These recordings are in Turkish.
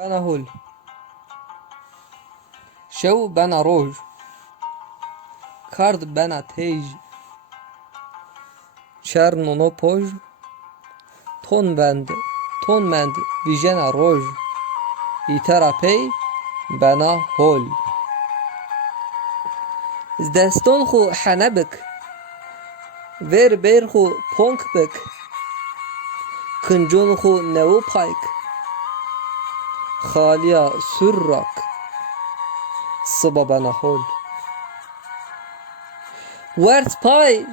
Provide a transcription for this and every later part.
بنا هول شو بنا روج کارد بنا تیج چرنونو پوج تون مند ویژنا روج ایترا پی بنا هول دستون خو حنبک ver ber xu ponk bek kıncun xu nevu payk xaliya sürrak sıba bana hol wert pay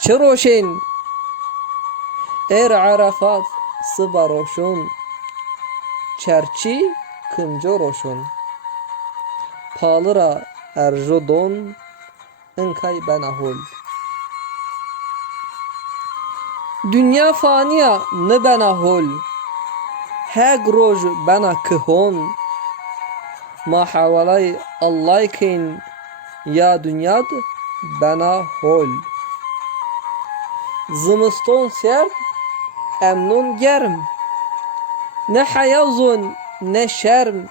çiroşin arafat sıba roşun çerçi kınco roşun palıra erjodon inkay bana hol Dünya faniya ne bana hol Heg roj bana kihon Ma havalay Allah kin Ya dünyad bana hol Zimiston sert Emnun germ Ne hayazun ne şerm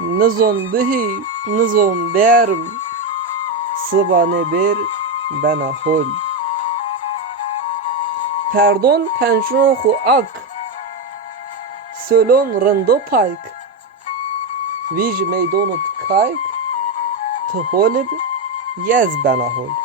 Nizon bihi nizon berm Sıbane ber bana hol Perdon pençron xu ak Sölon rındo payk Vij meydonut kayk Tıholib yez bana hol